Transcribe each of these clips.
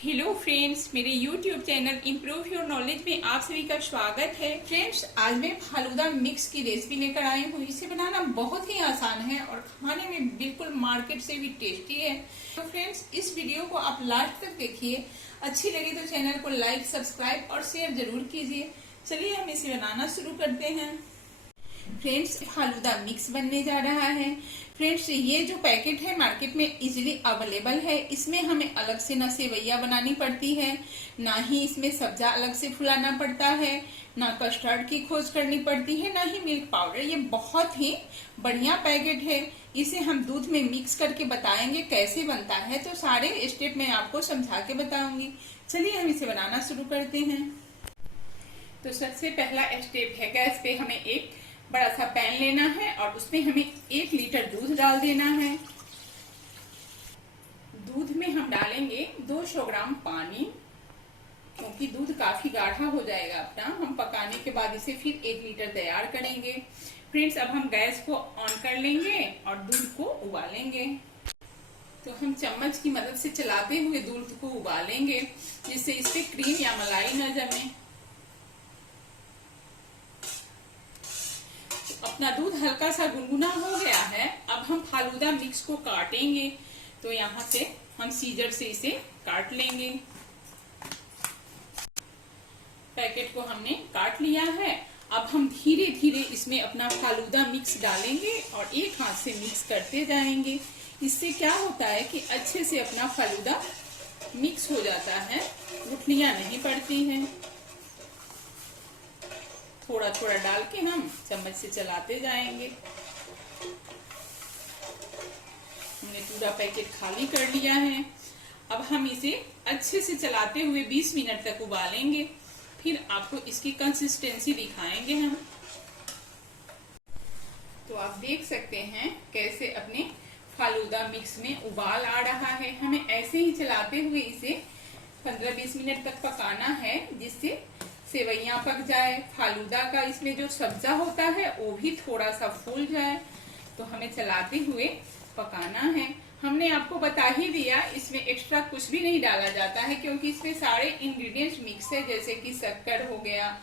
Hello friends, मेरे YouTube channel improve your knowledge में आप सभी का स्वागत है। फ्रेंड्स, आज मैं फालूदा मिक्स की रेसिपी लेकर आई हूँ। इसे बनाना बहुत ही आसान है और खाने में बिल्कुल मार्केट से भी टेस्टी है। तो फ्रेंड्स, इस वीडियो को आप लास्ट तक देखिए। अच्छी लगी तो चैनल को लाइक, सब्सक्राइब और शेयर जरूर कीजिए। चलिए हम इसे बनाना शुरू करते हैं। फ्रेंड्स, फालूदा मिक्स बनने जा रहा है। फ्रेंड्स, ये जो पैकेट है मार्केट में इजीली अवेलेबल है। इसमें हमें अलग से ना सेवैया बनानी पड़ती है, ना ही इसमें सब्जा अलग से फुलाना पड़ता है, ना कस्टर्ड की खोज करनी पड़ती है, ना ही मिल्क पाउडर। ये बहुत ही बढ़िया पैकेट है। इसे हम दूध में मिक्स करके बताएंगे कैसे बनता है। तो सारे स्टेप मैं आपको समझा के बताऊंगी। चलिए हम इसे बनाना शुरू करते हैं। तो सबसे पहला स्टेप है, गैस पे हमें एक बड़ा सा पैन लेना है और उसमें हमें 1 लीटर दूध डाल देना है। दूध में हम डालेंगे 200 ग्राम पानी, क्योंकि दूध काफी गाढ़ा हो जाएगा अपना। हम पकाने के बाद इसे फिर 1 लीटर तैयार करेंगे। फ्रेंड्स, अब हम गैस को ऑन कर लेंगे और दूध को उबालेंगे। तो हम चम्मच की मदद से चलाते हुए दूध को उबालेंगे, जिससे इस पे क्रीम या मलाई न जमे। अपना दूध हल्का सा गुनगुना हो गया है। अब हम फालूदा मिक्स को काटेंगे। तो यहाँ से हम सीजर से इसे काट लेंगे। पैकेट को हमने काट लिया है। अब हम धीरे धीरे इसमें अपना फालूदा मिक्स डालेंगे और एक हाथ से मिक्स करते जाएंगे। इससे क्या होता है कि अच्छे से अपना फालूदा मिक्स हो जाता है, गुठलियां नहीं पड़ती हैं। थोड़ा थोड़ा डाल के हम चम्मच से चलाते जाएंगे। हमने पूरा पैकेट खाली कर लिया है। अब हम इसे अच्छे से चलाते हुए 20 मिनट तक उबालेंगे। फिर आपको इसकी कंसिस्टेंसी दिखाएंगे हम। तो आप देख सकते हैं कैसे अपने फालूदा मिक्स में उबाल आ रहा है। हमें ऐसे ही चलाते हुए इसे 15-20 मिनट तक पकाना है, जिससे सेवैयां पक जाए। फालूदा का इसमें जो सब्जा होता है वो भी थोड़ा सा फूल जाए। तो हमें चलाते हुए पकाना है। हमने आपको बता ही दिया, इसमें एक्स्ट्रा कुछ भी नहीं डाला जाता है, क्योंकि इसमें सारे इंग्रेडिएंट्स मिक्स है। जैसे कि शक्कर हो गया,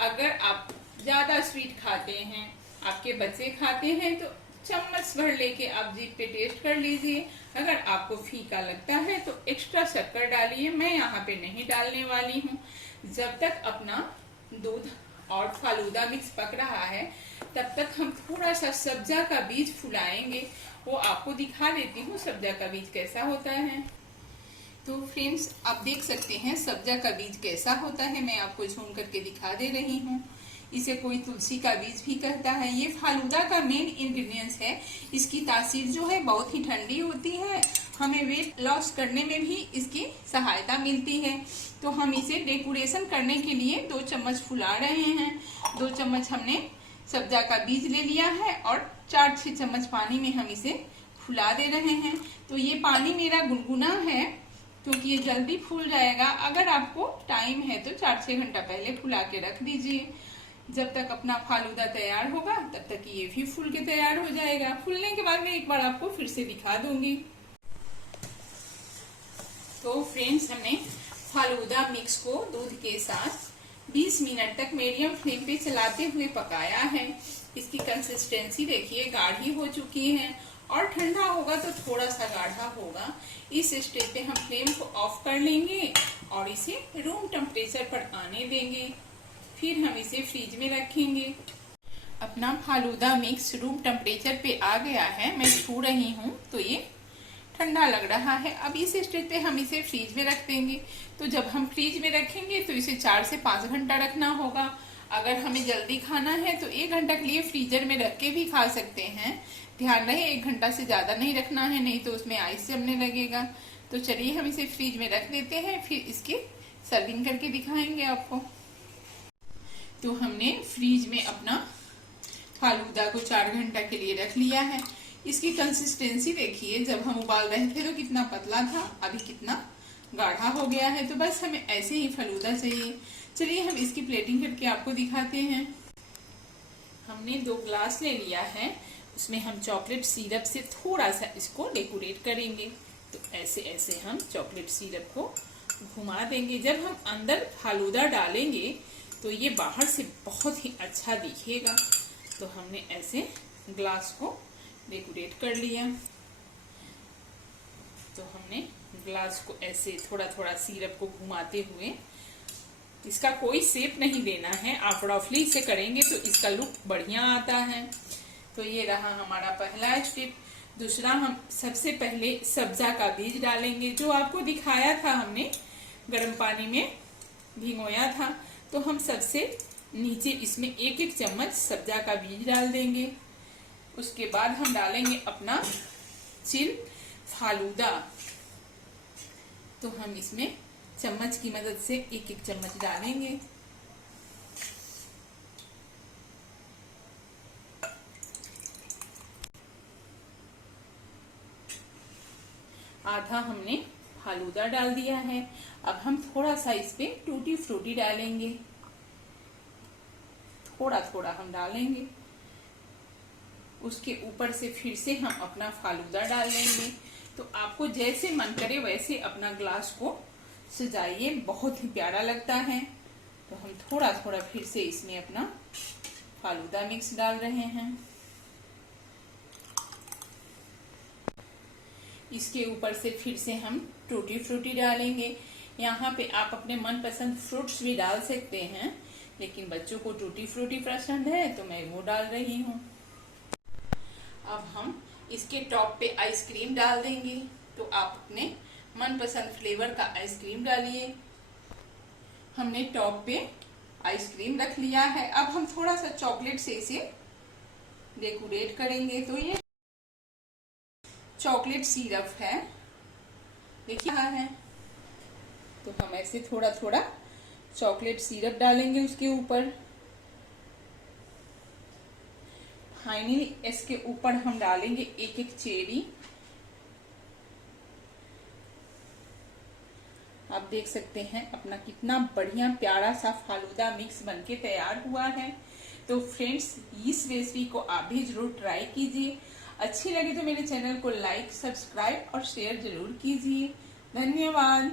अगर आप ज्यादा स्वीट खाते हैं, आपके बच्चे खाते हैं, तो चम्मच भर लेके आप जीभ पे टेस्ट कर लीजिए। अगर आपको फीका लगता है तो एक्स्ट्रा शक्कर डालिए। मैं यहाँ पे नहीं डालने वाली हूँ। जब तक अपना दूध और फालूदा मिक्स पक रहा है, तब तक हम थोड़ा सा सब्जा का बीज फुलाएंगे। वो आपको दिखा देती हूँ सब्जा का बीज कैसा होता है। तो फ्रेंड्स, आप देख सकते हैं सब्जा का बीज कैसा होता है। मैं आपको झूम करके दिखा दे रही हूँ। इसे कोई तुलसी का बीज भी कहता है। ये फालूदा का मेन इंग्रेडिएंट्स है। इसकी तासीर जो है बहुत ही ठंडी होती है। हमें वेट लॉस करने में भी इसकी सहायता मिलती है। तो हम इसे डेकोरेशन करने के लिए 2 चम्मच फुला रहे हैं। 2 चम्मच हमने सब्जा का बीज ले लिया है और 4-6 चम्मच पानी में हम इसे फुला दे रहे हैं। तो ये पानी मेरा गुनगुना है, क्योंकि ये जल्दी फूल जाएगा। अगर आपको टाइम है तो 4-6 घंटा पहले फुला के रख दीजिए। जब तक अपना फालूदा तैयार होगा, तब तक ये भी फूल के तैयार हो जाएगा। फूलने के बाद मैं एक बार आपको फिर से दिखा दूंगी। तो फ्रेंड्स, हमने फालूदा मिक्स को दूध के साथ 20 मिनट तक मीडियम फ्लेम पे चलाते हुए पकाया है। इसकी कंसिस्टेंसी देखिए, गाढ़ी हो चुकी है और ठंडा होगा तो थोड़ा सा गाढ़ा होगा। इस स्टेज पे हम फ्लेम को ऑफ कर लेंगे और इसे रूम टेम्परेचर पर आने देंगे। फिर हम इसे फ्रिज में रखेंगे। अपना फालूदा मिक्स रूम टेम्परेचर पे आ गया है। मैं छू रही हूँ तो ये ठंडा लग रहा है। अब इस स्टेज पे हम इसे फ्रिज में रख देंगे। तो जब हम फ्रिज में रखेंगे तो इसे 4 से 5 घंटा रखना होगा। अगर हमें जल्दी खाना है तो 1 घंटा के लिए फ्रीजर में रख के भी खा सकते हैं। ध्यान रहे 1 घंटा से ज्यादा नहीं रखना है, नहीं तो उसमें आइस जमने लगेगा। तो चलिए हम इसे फ्रिज में रख देते हैं, फिर इसकी सर्विंग करके दिखाएंगे आपको। तो हमने फ्रीज में अपना फालूदा को 4 घंटा के लिए रख लिया है। इसकी कंसिस्टेंसी देखिए, जब हम उबाल रहे थे तो कितना पतला था, अभी कितना गाढ़ा हो गया है। तो बस हमें ऐसे ही फालूदा चाहिए। चलिए हम इसकी प्लेटिंग करके आपको दिखाते हैं। हमने 2 ग्लास ले लिया है। उसमें हम चॉकलेट सिरप से थोड़ा सा इसको डेकोरेट करेंगे। तो ऐसे ऐसे हम चॉकलेट सिरप को घुमा देंगे। जब हम अंदर फालूदा डालेंगे तो ये बाहर से बहुत ही अच्छा दिखेगा। तो हमने ऐसे ग्लास को डेकोरेट कर लिया। तो हमने ग्लास को ऐसे थोड़ा थोड़ा सिरप को घुमाते हुए, इसका कोई शेप नहीं देना है, आप रफली से करेंगे तो इसका लुक बढ़िया आता है। तो ये रहा हमारा पहला स्टेप। दूसरा, हम सबसे पहले सब्जा का बीज डालेंगे, जो आपको दिखाया था हमने गर्म पानी में भिगोया था। तो हम सबसे नीचे इसमें एक एक चम्मच सब्जा का बीज डाल देंगे। उसके बाद हम डालेंगे अपना चिल फालूदा। तो हम इसमें चम्मच की मदद से एक एक चम्मच डालेंगे। आधा हमने फालूदा डाल दिया है। अब हम थोड़ा सा इस पे टूटी फ्रूटी डालेंगे, थोड़ा थोड़ा हम डालेंगे। उसके ऊपर से फिर से हम अपना फालूदा डाल लेंगे। तो आपको जैसे मन करे वैसे अपना ग्लास को सजाइए, बहुत ही प्यारा लगता है। तो हम थोड़ा थोड़ा फिर से इसमें अपना फालूदा मिक्स डाल रहे हैं। इसके ऊपर से फिर से हम टूटी फ्रूटी डालेंगे। यहाँ पे आप अपने मनपसंद फ्रूट्स भी डाल सकते हैं, लेकिन बच्चों को टूटी फ्रूटी पसंद है तो मैं वो डाल रही हूँ। अब हम इसके टॉप पे आइसक्रीम डाल देंगे। तो आप अपने मनपसंद फ्लेवर का आइसक्रीम डालिए। हमने टॉप पे आइसक्रीम रख लिया है। अब हम थोड़ा सा चॉकलेट से इसे डेकोरेट करेंगे। तो ये चॉकलेट सिरप है, देखिए है। तो हम ऐसे थोड़ा थोड़ा चॉकलेट सिरप डालेंगे उसके ऊपर। फाइनली इसके ऊपर हम डालेंगे एक एक चेरी। आप देख सकते हैं अपना कितना बढ़िया प्यारा सा फालूदा मिक्स बनके तैयार हुआ है। तो फ्रेंड्स, इस रेसिपी को आप भी जरूर ट्राई कीजिए। अच्छी लगे तो मेरे चैनल को लाइक, सब्सक्राइब और शेयर जरूर कीजिए। धन्यवाद।